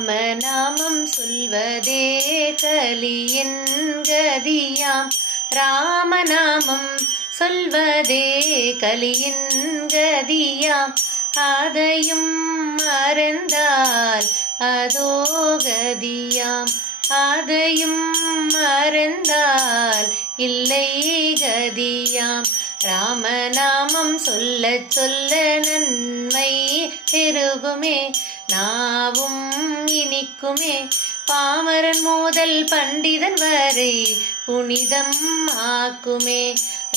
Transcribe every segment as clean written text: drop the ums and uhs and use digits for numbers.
ராமநாமம் சொல்வதே கலியின் கதியாம். ராமநாமம் சொல்வதே கலியின் கதியாம். அதையும் மறந்தால் அதோ கதியாம். அதையும் மறந்தால் இல்லை கதியாம். ராமநாமம் சொல்ல சொல்ல நன்மை பெருகுமே, நாவும் இனிக்குமே. பாமரன் முதல் பண்டிதன் வரை புனிதம் ஆக்குமே.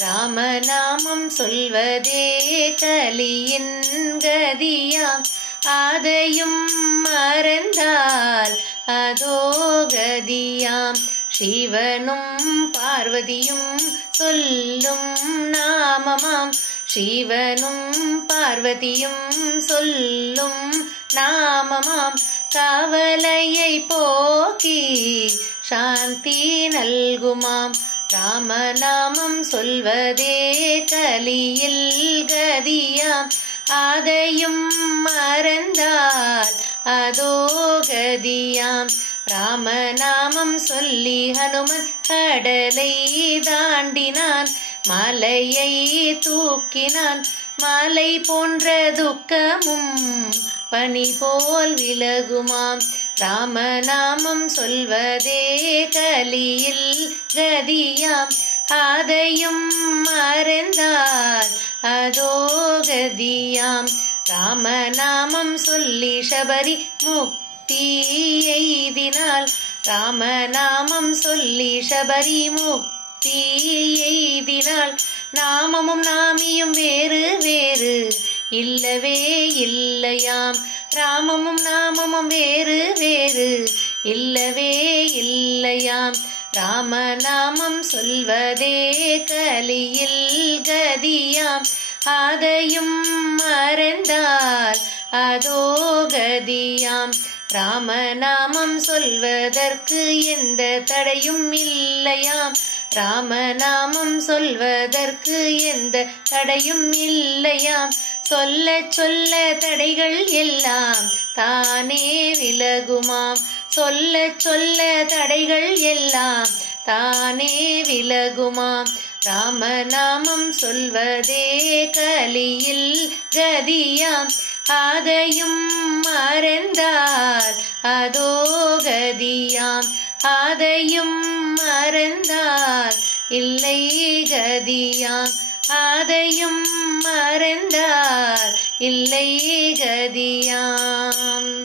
ராமநாமம் சொல்வதே கலியின் கதியாம். அதையும் மறந்தால் அதோ கதியாம். சிவனும் பார்வதியும் சொல்லும் நாமமாம். சிவனும் பார்வதியும் சொல்லும் நாமமாம். கவலையை போக்கி சாந்தி நல்குமாம். ராமநாமம் சொல்வதே கலியில் கதியாம். அதையும் மறந்தால் அதோ கதியாம். ராமநாமம் சொல்லி ஹனுமன் கடலை தாண்டினான். மலையை தூக்கினான். மலை போன்ற துக்கமும் பனி போல் விலகுமாம். ராமநாமம் சொல்வதே கலியில் கதியாம். அதையும் மறந்தால் அதோ கதியாம். ராமநாமம் சொல்லி சபரி முக்தி எய்தினாள். ராமநாமம் சொல்லி சபரி முக்தி எய்தினாள். நாமமும் நாமியும் வேறு வேறு இல்லவே இல்லையாம். ராமமும் நாமமும் வேறு வேறு இல்லவே இல்லையாம். ராமநாமம் சொல்வதே கலியில் கதியாம். அதையும் மறந்தால் அதோ கதியாம். ராமநாமம் சொல்வதற்கு எந்த தடையும் இல்லையாம். ராமநாமம் சொல்வதற்கு எந்த தடையும் இல்லையாம். சொல்ல சொல்ல தடைகள் எல்லாம் தானே விலகுமாம். சொல்ல சொல்ல தடைகள் எல்லாம் தானே விலகுமாம். ராமநாமம் சொல்வதே கலியில் கதியாம். அதையும் மறந்தால் அதோ கதியாம். அதையும் மறந்தால் இல்லை கதியாம். அதையும் மறந்தால் இல்லை கதியாம்.